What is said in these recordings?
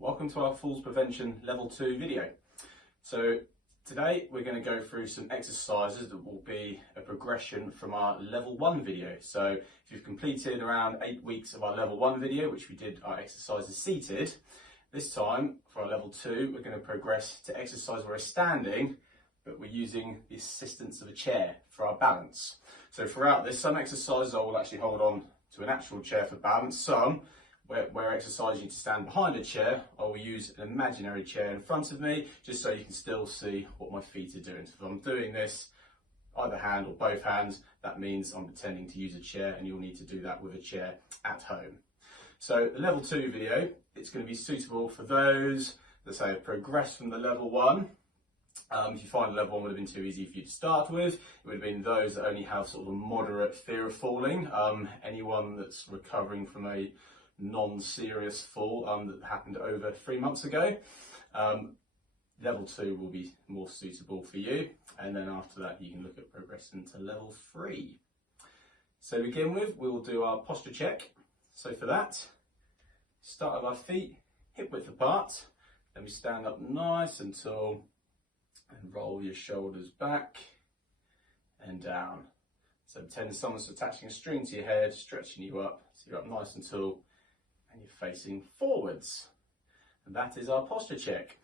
Welcome to our Falls Prevention Level 2 video. So today we're going to go through some exercises that will be a progression from our Level 1 video. So if you've completed around 8 weeks of our Level 1 video, which we did our exercises seated, this time for our Level 2 we're going to progress to exercise where we're standing, but we're using the assistance of a chair for our balance. So throughout this, some exercises I will actually hold on to an actual chair for balance. Some where exercising to stand behind a chair, I will use an imaginary chair in front of me, just so you can still see what my feet are doing. So if I'm doing this either hand or both hands, that means I'm pretending to use a chair, and you'll need to do that with a chair at home. So the Level 2 video, it's going to be suitable for those that say have progressed from the Level 1. If you find Level 1 would have been too easy for you to start with, it would have been those that only have sort of a moderate fear of falling. Anyone that's recovering from a non-serious fall that happened over 3 months ago. Level 2 will be more suitable for you, and then after that you can look at progressing to Level 3. So to begin with, we will do our posture check. So for that, start with our feet hip width apart, then we stand up nice and tall and roll your shoulders back and down. So pretend someone's attaching a string to your head, stretching you up, so you're up nice and tall and you're facing forwards. And that is our posture check.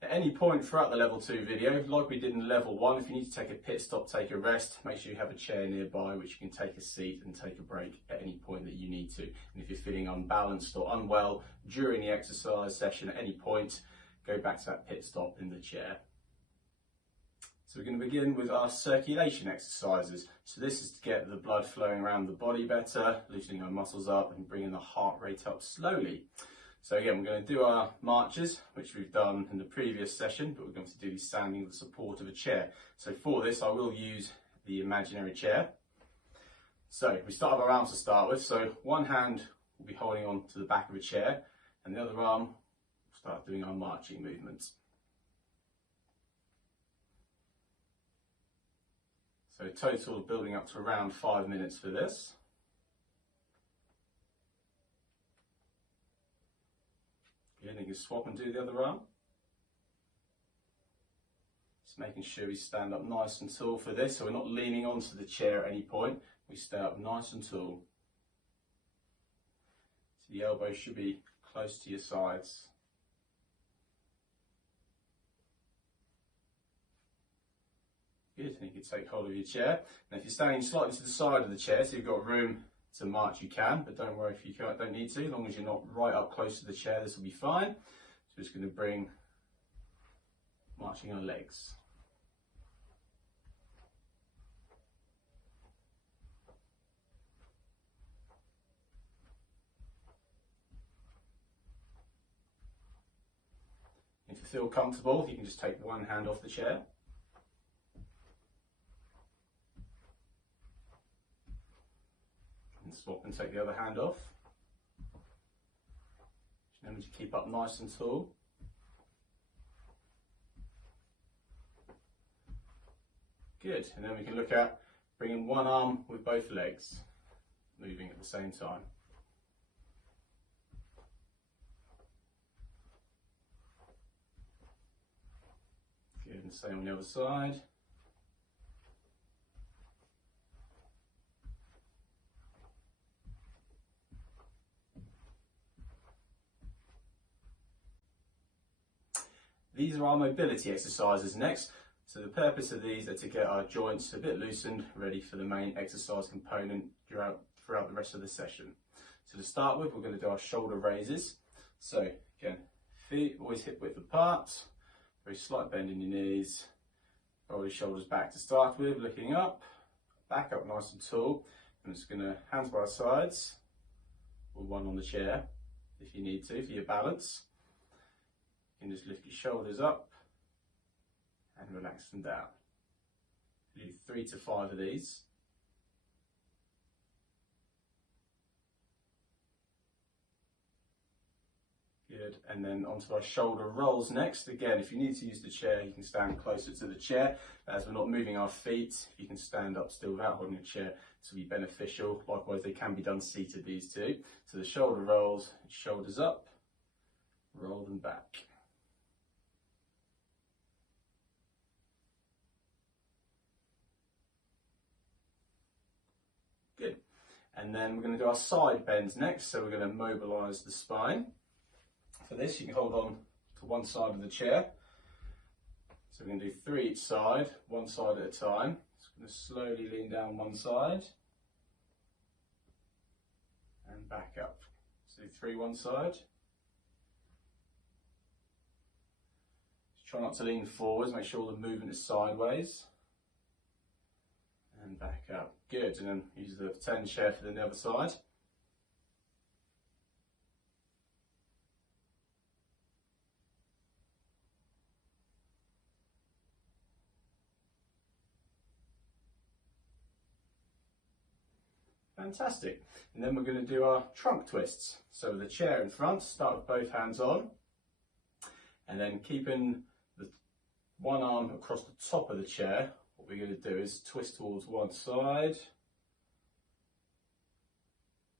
At any point throughout the Level 2 video, like we did in Level 1, if you need to take a pit stop, take a rest, make sure you have a chair nearby which you can take a seat and take a break at any point that you need to. And if you're feeling unbalanced or unwell during the exercise session at any point, go back to that pit stop in the chair. So we're going to begin with our circulation exercises. So this is to get the blood flowing around the body better, loosening our muscles up and bringing the heart rate up slowly. So again, we're going to do our marches, which we've done in the previous session, but we're going to do these standing with the support of a chair. So for this, I will use the imaginary chair. So we start with our arms to start with. So one hand will be holding on to the back of a chair, and the other arm will start doing our marching movements. So total building up to around 5 minutes for this. Good, and you can swap and do the other arm. Just making sure we stand up nice and tall for this, so we're not leaning onto the chair at any point. We stay up nice and tall. So the elbows should be close to your sides. Good, and you can take hold of your chair. Now if you're standing slightly to the side of the chair, so you've got room to march, you can, but don't worry if you don't need to, as long as you're not right up close to the chair, this will be fine. So just going to bring marching our legs. If you feel comfortable, you can just take one hand off the chair. And swap and take the other hand off. Remember to keep up nice and tall. Good, and then we can look at bringing one arm with both legs, moving at the same time. Good, and same on the other side. These are our mobility exercises next. So the purpose of these are to get our joints a bit loosened, ready for the main exercise component throughout the rest of the session. So to start with, we're going to do our shoulder raises. So again, feet always hip width apart, very slight bend in your knees, roll your shoulders back to start with, looking up, back up nice and tall. I'm just going to hands by our sides, or one on the chair if you need to for your balance. You can just lift your shoulders up and relax them down. Do 3 to 5 of these. Good, and then onto our shoulder rolls next. Again, if you need to use the chair, you can stand closer to the chair. As we're not moving our feet, you can stand up still without holding a chair. This will be beneficial. Likewise, they can be done seated, these two. So the shoulder rolls, shoulders up, roll them back. Good. And then we're going to do our side bends next, so we're going to mobilise the spine. For this, you can hold on to one side of the chair. So we're going to do 3 each side, one side at a time. Just going to slowly lean down one side and back up. So do 3 one side. Just try not to lean forwards, make sure the movement is sideways. And back up. Good, and then use the 10 chair for the other side. Fantastic. And then we're going to do our trunk twists. So with the chair in front, start with both hands on, and then keeping the one arm across the top of the chair, what we're going to do is twist towards one side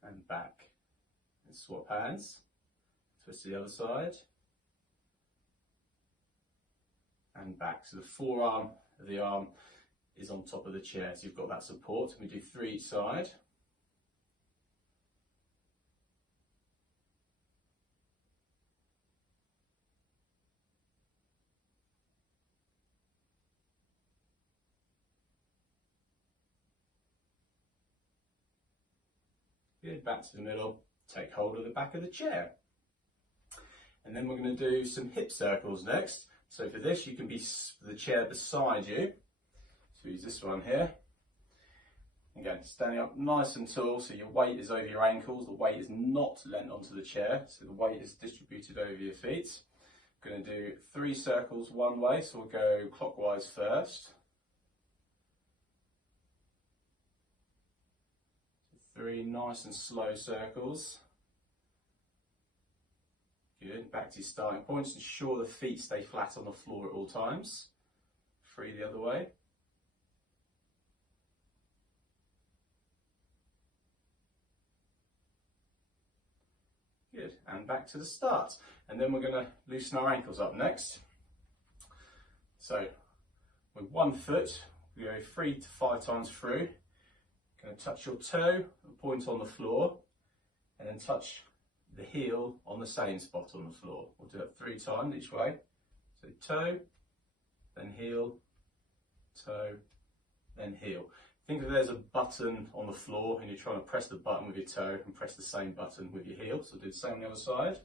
and back, and swap hands, twist to the other side and back. So the forearm of the arm is on top of the chair, so you've got that support. We do 3 each side. Good, back to the middle, take hold of the back of the chair. And then we're going to do some hip circles next. So for this, you can be the chair beside you. So use this one here. Again, standing up nice and tall, so your weight is over your ankles. The weight is not leant onto the chair, so the weight is distributed over your feet. I'm going to do 3 circles one way, so we'll go clockwise first. 3 nice and slow circles. Good, back to your starting points. Ensure the feet stay flat on the floor at all times. 3 the other way. Good, and back to the start. And then we're going to loosen our ankles up next. So with one foot, we go 3 to 5 times through. Going to touch your toe and point on the floor, and then touch the heel on the same spot on the floor. We'll do it 3 times each way. So toe, then heel, toe, then heel. Think of it as a button on the floor, and you're trying to press the button with your toe and press the same button with your heel. So do the same on the other side.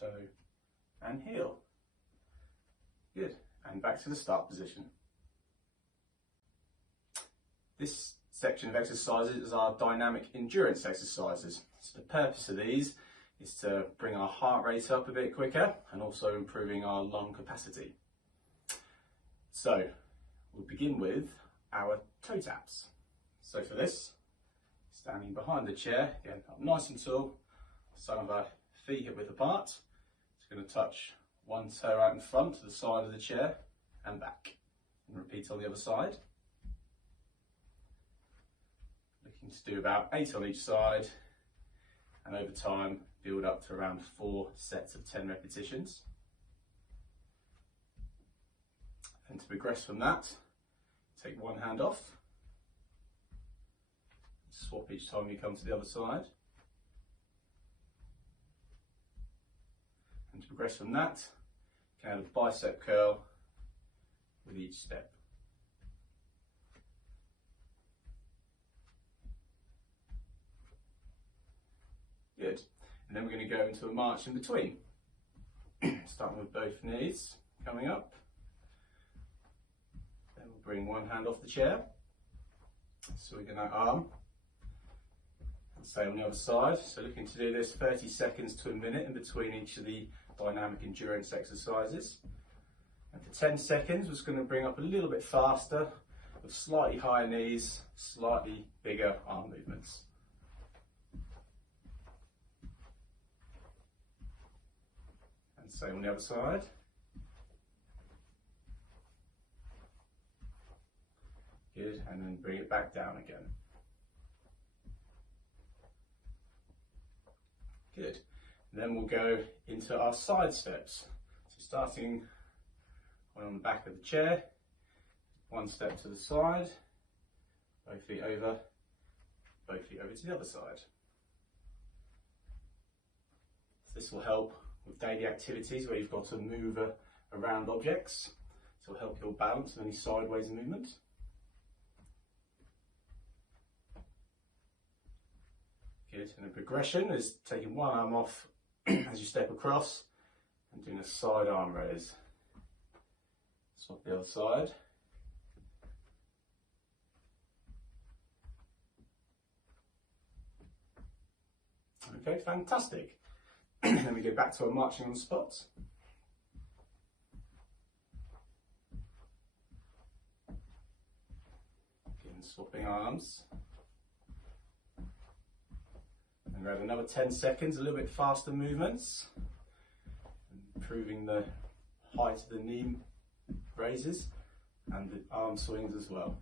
Toe and heel. Good, and back to the start position. This section of exercises is our dynamic endurance exercises. So the purpose of these is to bring our heart rate up a bit quicker and also improving our lung capacity. So we'll begin with our toe taps. So for this, standing behind the chair, again up nice and tall, some of our feet hip width apart. Just going to touch one toe out in front to the side of the chair and back. And repeat on the other side. Looking to do about 8 on each side, and over time build up to around 4 sets of 10 repetitions. And to progress from that, take one hand off, swap each time you come to the other side. And to progress from that, you can add a bicep curl with each step. Good. And then we're going to go into a march in between. Starting with both knees coming up. Then we'll bring one hand off the chair. So we're going to arm. And same on the other side. So looking to do this 30 seconds to a minute in between each of the dynamic endurance exercises. And for 10 seconds, we're just going to bring up a little bit faster with slightly higher knees, slightly bigger arm movements. And same on the other side. Good, and then bring it back down again. Good. And then we'll go into our side steps. So starting on the back of the chair, one step to the side, both feet over to the other side. This will help with daily activities where you've got to move around objects. So it'll help your balance and any sideways movement. Good, and the progression is taking one arm off as you step across and doing a side arm raise. Swap the other side. Okay, fantastic. Then we go back to our marching on the spot. Again, swapping arms. And we have another 10 seconds, a little bit faster movements. Improving the height of the knee raises and the arm swings as well.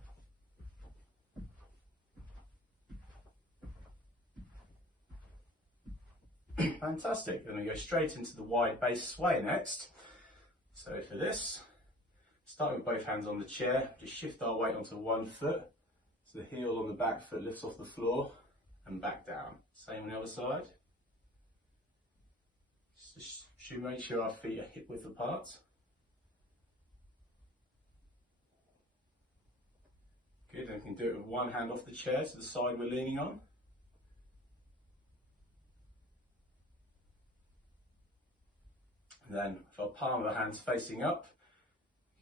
Fantastic. Then we go straight into the wide base sway next. So for this, starting with both hands on the chair, just shift our weight onto one foot. So the heel on the back foot lifts off the floor and back down. Same on the other side. Just make sure our feet are hip width apart. Good, and we can do it with one hand off the chair to the side we're leaning on. And then with our palm of the hands facing up,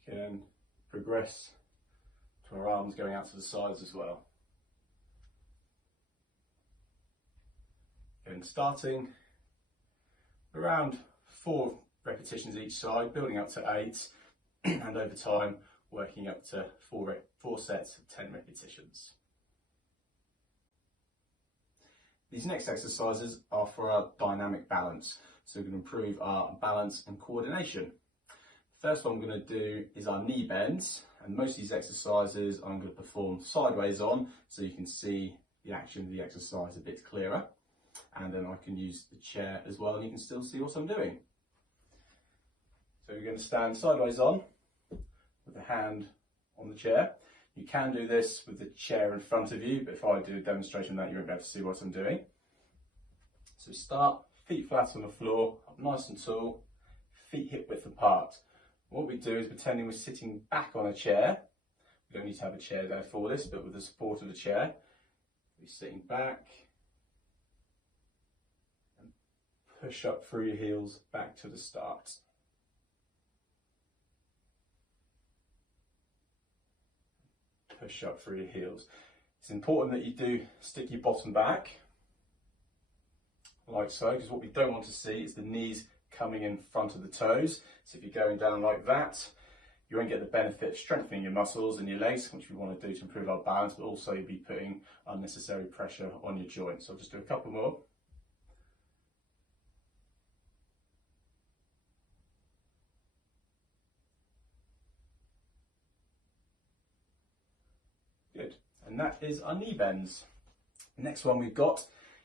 we can progress to our arms going out to the sides as well. And starting around 4 repetitions each side, building up to 8, and over time working up to 4 sets of 10 repetitions. These next exercises are for our dynamic balance, so we can improve our balance and coordination. The first one I'm going to do is our knee bends, and most of these exercises I'm going to perform sideways on, so you can see the action of the exercise a bit clearer. And then I can use the chair as well, and you can still see what I'm doing. So we're going to stand sideways on with the hand on the chair. You can do this with the chair in front of you, but if I do a demonstration of that, you won't be able to see what I'm doing. So start, feet flat on the floor, up nice and tall, feet hip width apart. What we do is pretending we're sitting back on a chair. We don't need to have a chair there for this, but with the support of the chair, we're sitting back. Push up through your heels back to the start. Push up through your heels. It's important that you do stick your bottom back, like so, because what we don't want to see is the knees coming in front of the toes. So if you're going down like that, you won't get the benefit of strengthening your muscles and your legs, which we want to do to improve our balance, but also you'll be putting unnecessary pressure on your joints. So I'll just do a couple more. Good, and that is our knee bends. The next one we've got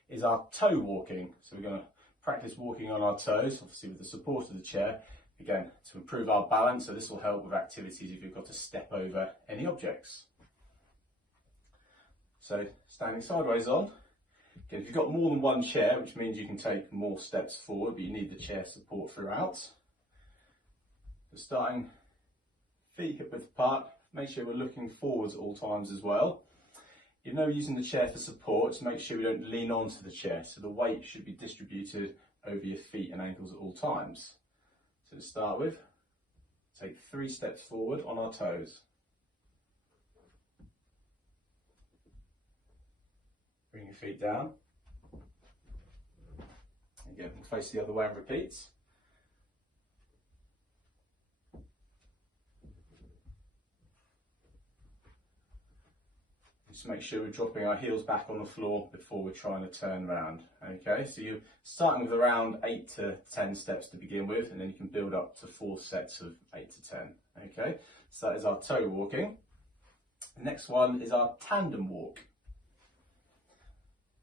is our toe walking. So we're going to practice walking on our toes, obviously with the support of the chair, again, to improve our balance. So this will help with activities if you've got to step over any objects. So standing sideways on. Again, if you've got more than one chair, which means you can take more steps forward, but you need the chair support throughout. So starting feet hip width apart. Make sure we're looking forwards at all times as well. You know, using the chair for support, to make sure we don't lean onto the chair. So the weight should be distributed over your feet and ankles at all times. So to start with, take 3 steps forward on our toes. Bring your feet down. Again, face the other way and repeat. Just make sure we're dropping our heels back on the floor before we're trying to turn around. Okay, so you're starting with around 8 to 10 steps to begin with, and then you can build up to 4 sets of 8 to 10. Okay, so that is our toe walking. The next one is our tandem walk.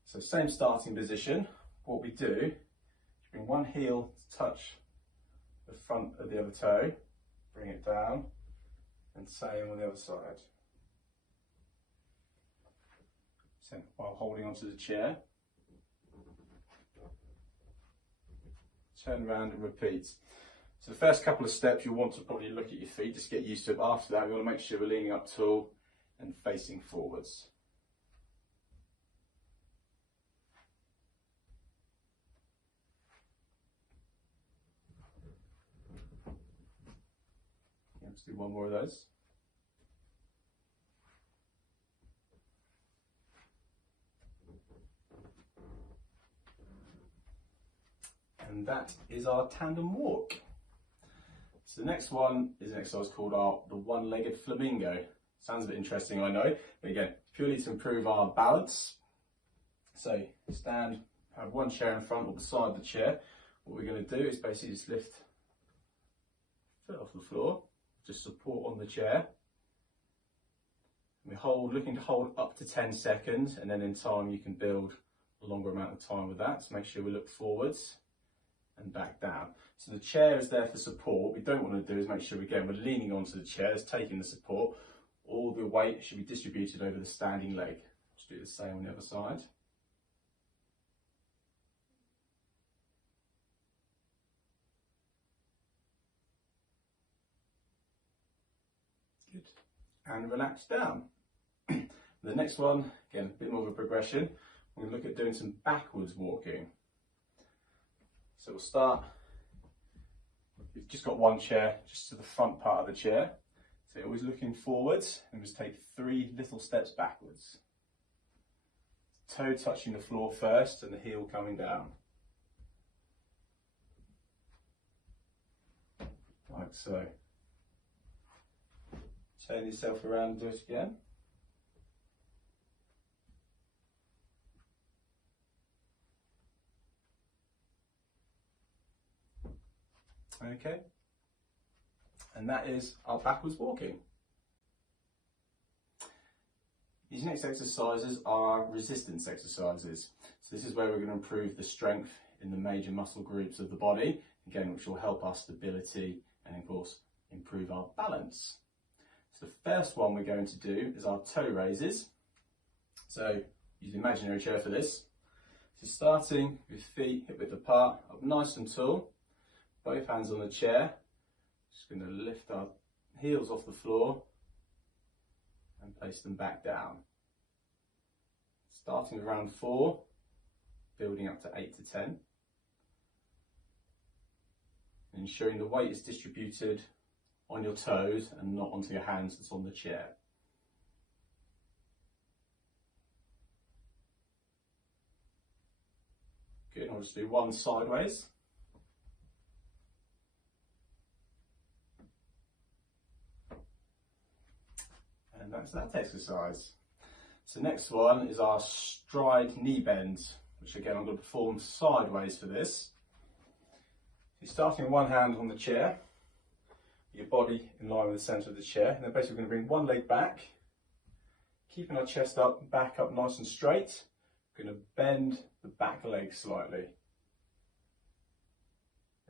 So same starting position. What we do bring one heel to touch the front of the other toe, bring it down, and same on the other side. So while holding onto the chair, turn around and repeat. So the first couple of steps you'll want to probably look at your feet, just get used to it. After that, we want to make sure we're leaning up tall and facing forwards. Let's do one more of those. And that is our tandem walk. So the next one is an exercise called the one-legged flamingo. Sounds a bit interesting, I know, but again, purely to improve our balance. So stand, have one chair in front or beside the chair. What we're going to do is basically just lift foot off the floor, just support on the chair. We hold, looking to hold up to 10 seconds, and then in time you can build a longer amount of time with that. So make sure we look forwards and back down. So the chair is there for support. What we don't want to do is make sure we're leaning onto the chair, it's taking the support. All the weight should be distributed over the standing leg. Let's do the same on the other side. Good. And relax down. The next one, again, a bit more of a progression. We're going to look at doing some backwards walking. So we'll start, we've just got one chair, just to the front part of the chair. So always looking forwards, and just take 3 little steps backwards. Toe touching the floor first and the heel coming down. Like so. Turn yourself around and do it again. Okay, and that is our backwards walking. These next exercises are resistance exercises. So this is where we're going to improve the strength in the major muscle groups of the body, again, which will help our stability and of course improve our balance. So the first one we're going to do is our toe raises. So use an imaginary chair for this. So starting with feet hip width apart, up nice and tall. Both hands on the chair, just going to lift our heels off the floor and place them back down. Starting with round 4, building up to 8 to 10. Ensuring the weight is distributed on your toes and not onto your hands that's on the chair. Good, I'll just do one sideways. And that's that exercise. So next one is our stride knee bends, which again I'm going to perform sideways for this. You're starting with one hand on the chair, your body in line with the centre of the chair, and then basically we're going to bring one leg back, keeping our chest up, back up nice and straight. We're going to bend the back leg slightly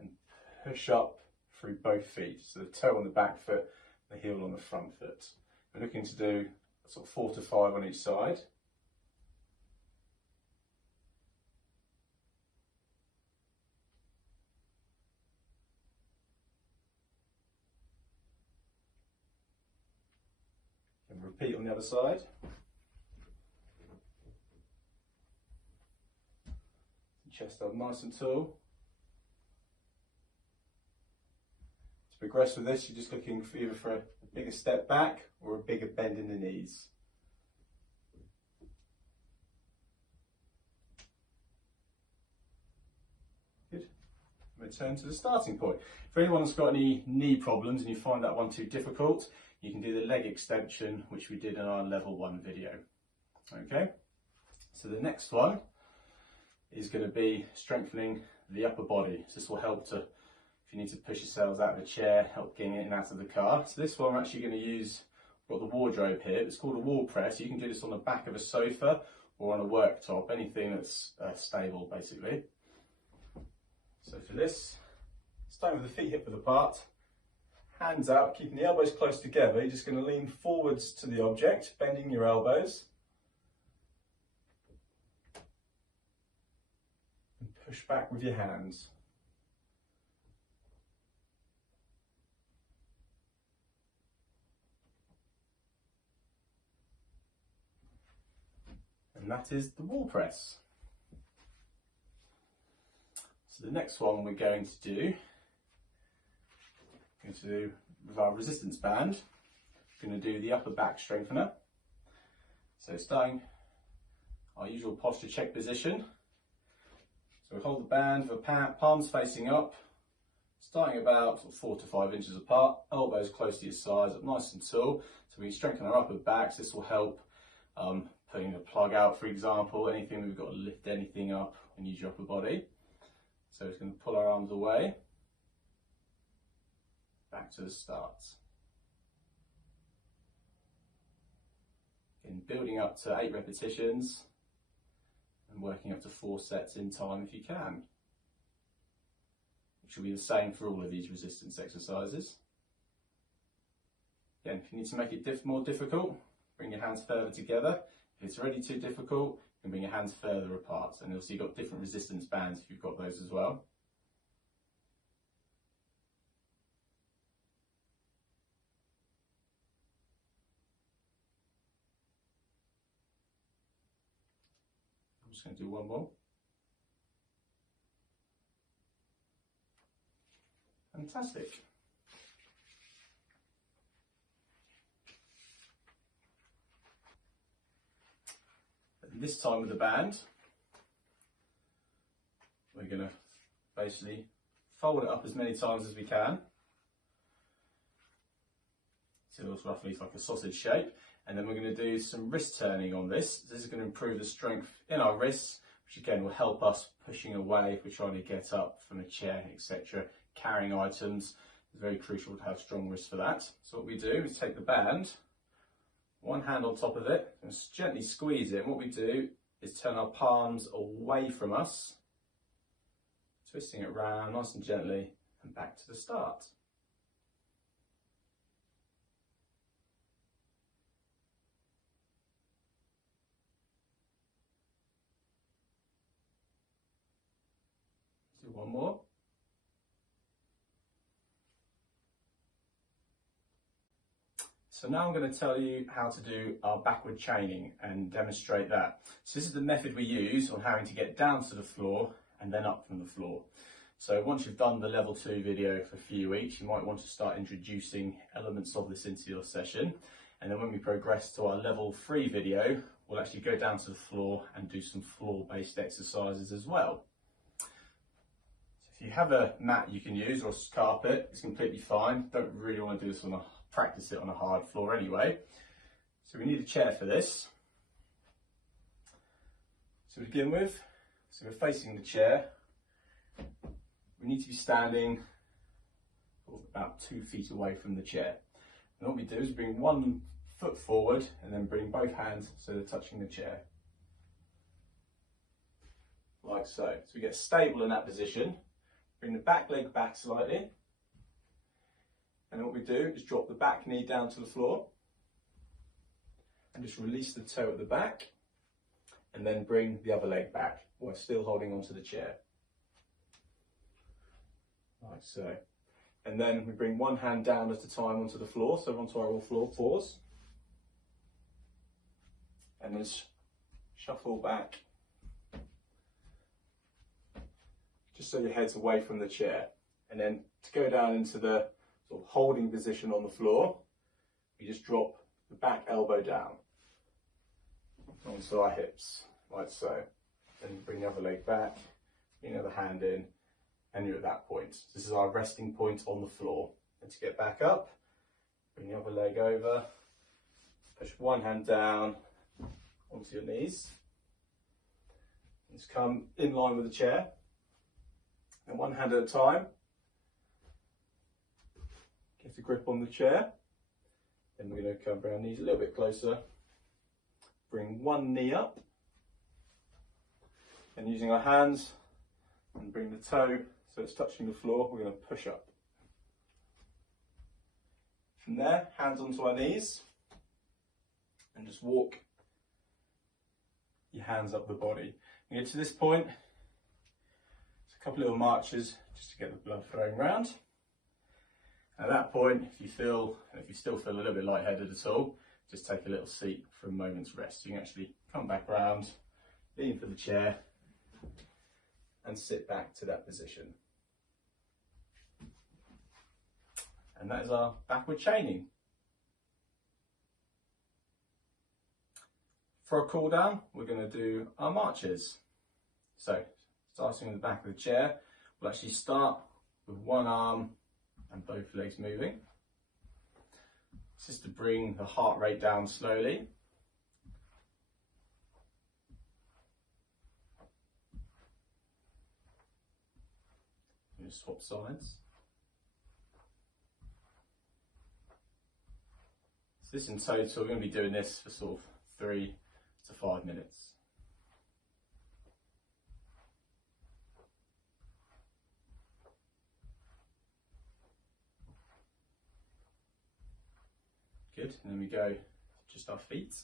and push up through both feet. So the toe on the back foot, the heel on the front foot. We're looking to do sort of 4 to 5 on each side. And repeat on the other side. Chest up nice and tall. To progress with this, you're just looking for either for a bigger step back or a bigger bend in the knees. Good. Return to the starting point. For anyone that's got any knee problems and you find that one too difficult, you can do the leg extension, which we did in our level 1 video. Okay, so the next one is going to be strengthening the upper body. So this will help to, if you need to push yourselves out of the chair, help getting in and out of the car. So this one we're actually going to use, we've got the wardrobe here, it's called a wall press. You can do this on the back of a sofa or on a worktop, anything that's stable basically. So for this, starting with the feet hip width apart, hands out, keeping the elbows close together. You're just going to lean forwards to the object, bending your elbows. And push back with your hands. And that is the wall press. So the next one we're going to do with our resistance band, we're going to do the upper back strengthener. So starting our usual posture check position. So we hold the band with palms facing up, starting about 4 to 5 inches apart, elbows close to your sides, up nice and tall. So we strengthen our upper backs. This will help putting a plug out, for example, anything we've got to lift anything up and use your upper body. So it's going to pull our arms away, back to the start. In building up to 8 repetitions and working up to 4 sets in time if you can. Which will be the same for all of these resistance exercises. Again, if you need to make it more difficult, bring your hands further together. If it's already too difficult, you can bring your hands further apart. And you'll see you've got different resistance bands if you've got those as well. I'm just going to do one more. Fantastic. And this time with the band, we're going to basically fold it up as many times as we can. So it looks roughly like a sausage shape. And then we're going to do some wrist turning on this. This is going to improve the strength in our wrists, which again will help us pushing away if we're trying to get up from a chair, etc. Carrying items. It's very crucial to have strong wrists for that. So what we do is take the band, one hand on top of it, and gently squeeze it. And what we do is turn our palms away from us, twisting it round nice and gently, and back to the start. Do one more. So now I'm going to tell you how to do our backward chaining and demonstrate that. So this is the method we use on having to get down to the floor and then up from the floor. So once you've done the level 2 video for a few weeks, you might want to start introducing elements of this into your session. And then when we progress to our level 3 video, we'll actually go down to the floor and do some floor-based exercises as well. So if you have a mat you can use or a carpet, it's completely fine. Don't really want to do this practice it on a hard floor anyway. So we need a chair for this. So to begin with, so we're facing the chair. We need to be standing about 2 feet away from the chair. And what we do is bring one foot forward and then bring both hands so they're touching the chair. Like so. So we get stable in that position. Bring the back leg back slightly. And what we do is drop the back knee down to the floor and just release the toe at the back and then bring the other leg back while still holding onto the chair. Like so. And then we bring one hand down at a time onto the floor, so onto our all floor pause. And then shuffle back just so your head's away from the chair. And then to go down into the sort of holding position on the floor, we just drop the back elbow down onto our hips, like so. Then bring the other leg back, bring the other hand in, and you're at that point. This is our resting point on the floor. And to get back up, bring the other leg over, push one hand down onto your knees, and just come in line with the chair, and one hand at a time. Get a grip on the chair. Then we're going to come bring our knees a little bit closer. Bring one knee up. And using our hands, and bring the toe so it's touching the floor, we're going to push up. From there, hands onto our knees, and just walk your hands up the body. When you get to this point, it's a couple little marches just to get the blood flowing around. At that point, if you still feel a little bit lightheaded at all, just take a little seat for a moment's rest. You can actually come back around, lean for the chair, and sit back to that position. And that is our backward chaining. For our cool down, we're going to do our marches. So, starting in the back of the chair, we'll actually start with one arm and both legs moving. This is to bring the heart rate down slowly. You just swap sides. So this in total, we're going to be doing this for sort of 3 to 5 minutes. Good, and then we go just our feet.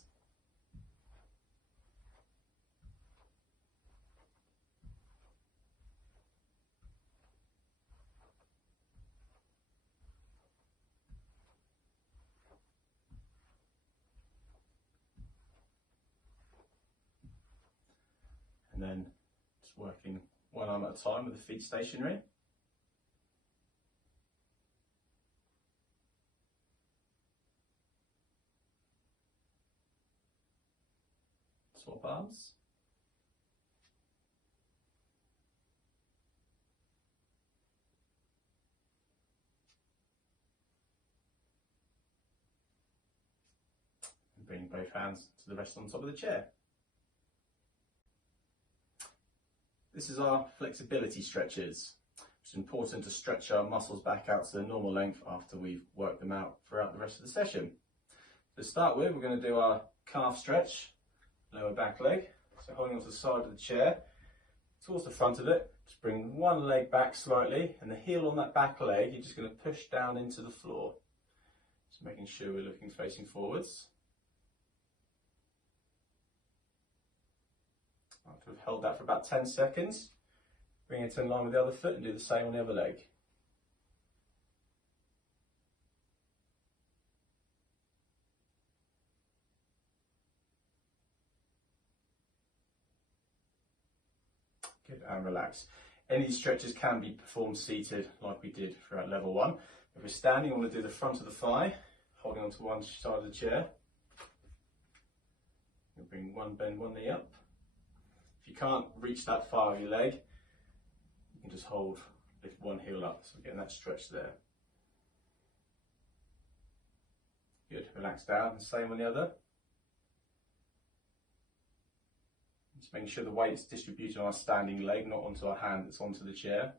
And then just working one arm at a time with the feet stationary. Swap arms. And bring both hands to the rest on top of the chair. This is our flexibility stretches. It's important to stretch our muscles back out to their normal length after we've worked them out throughout the rest of the session. To start with, we're going to do our calf stretch, lower back leg. So holding onto the side of the chair, towards the front of it, just bring one leg back slightly, and the heel on that back leg, you're just going to push down into the floor. Just making sure we're looking facing forwards. After we've held that for about 10 seconds, bring it in line with the other foot and do the same on the other leg. Good, and relax. Any of these stretches can be performed seated like we did throughout level 1. If we're standing, we want to do the front of the thigh, holding onto one side of the chair. We'll bring one bend, one knee up. If you can't reach that far with your leg, you can just lift one heel up, so we're getting that stretch there. Good, relax down, same on the other. Just making sure the weight is distributed on our standing leg, not onto our hand that's onto the chair.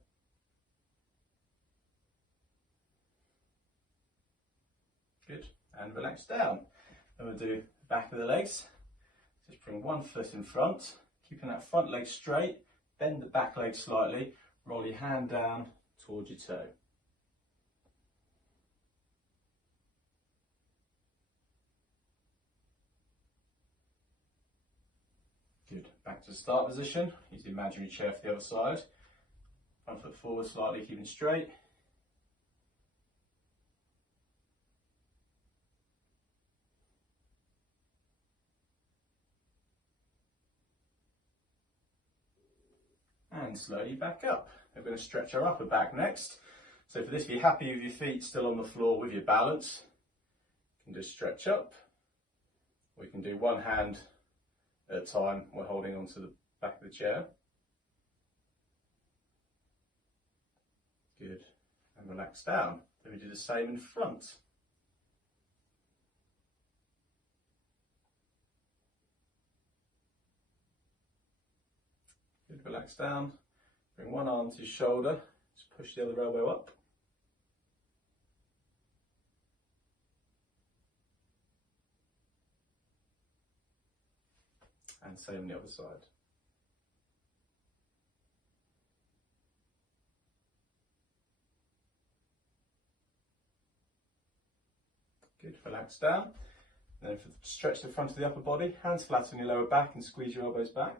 Good, and relax down. Then we'll do the back of the legs. Just bring one foot in front, keeping that front leg straight, bend the back leg slightly, roll your hand down towards your toe. Good, back to the start position. Use the imaginary chair for the other side. Front foot forward slightly, keeping straight. And slowly back up. We're going to stretch our upper back next. So for this, if you're happy with your feet still on the floor with your balance, you can just stretch up. We can do one hand at a time while holding onto the back of the chair. Good. And relax down. Then we do the same in front. Good, relax down. Bring one arm to your shoulder. Just push the other elbow up. And same on the other side. Relax down. Then stretch the front of the upper body, hands flat on your lower back and squeeze your elbows back.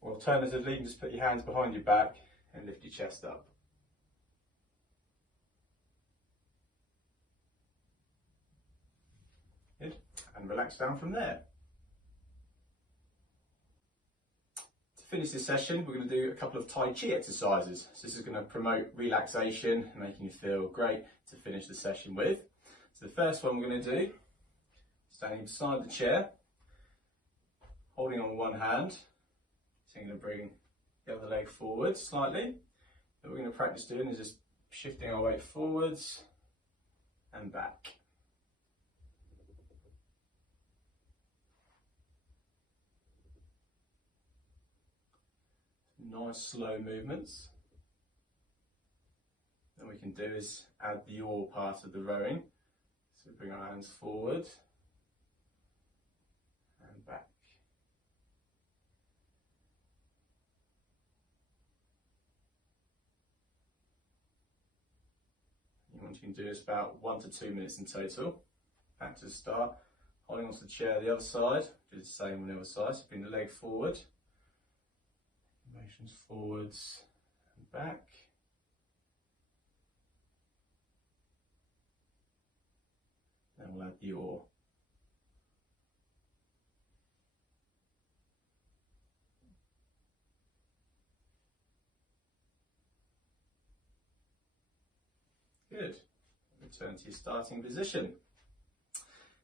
Or alternatively, you can just put your hands behind your back and lift your chest up. Good. And relax down from there. To finish this session, we're going to do a couple of Tai Chi exercises. So this is going to promote relaxation and making you feel great to finish the session with. So the first one we're going to do, standing beside the chair, holding on one hand. So I'm going to bring the other leg forward slightly. What we're going to practice doing is just shifting our weight forwards and back. Nice slow movements. Then we can do is add the yaw part of the rowing. So bring our hands forward and back. What you can do is about 1 to 2 minutes in total. Back to the start, holding onto the chair the other side, do the same on the other side. So bring the leg forward. Motions forwards and back. Then we'll add the yaw. Good. Return to your starting position.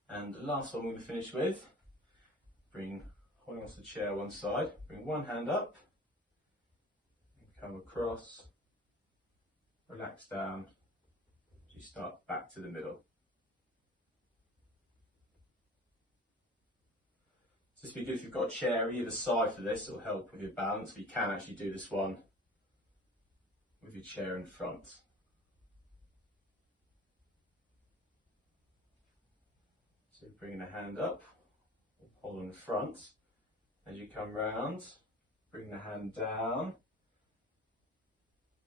And the last one we're going to finish with, holding onto the chair one side, bring one hand up. Come across, relax down as you start back to the middle. So this would be good if you've got a chair either side for this, it'll help with your balance. You can actually do this one with your chair in front. So bringing a hand up, hold on the front. As you come round, bring the hand down.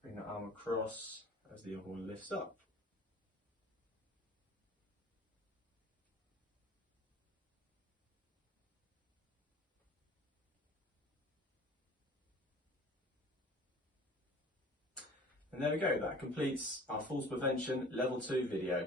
Bring the arm across as the other one lifts up. And there we go, that completes our falls prevention level 2 video.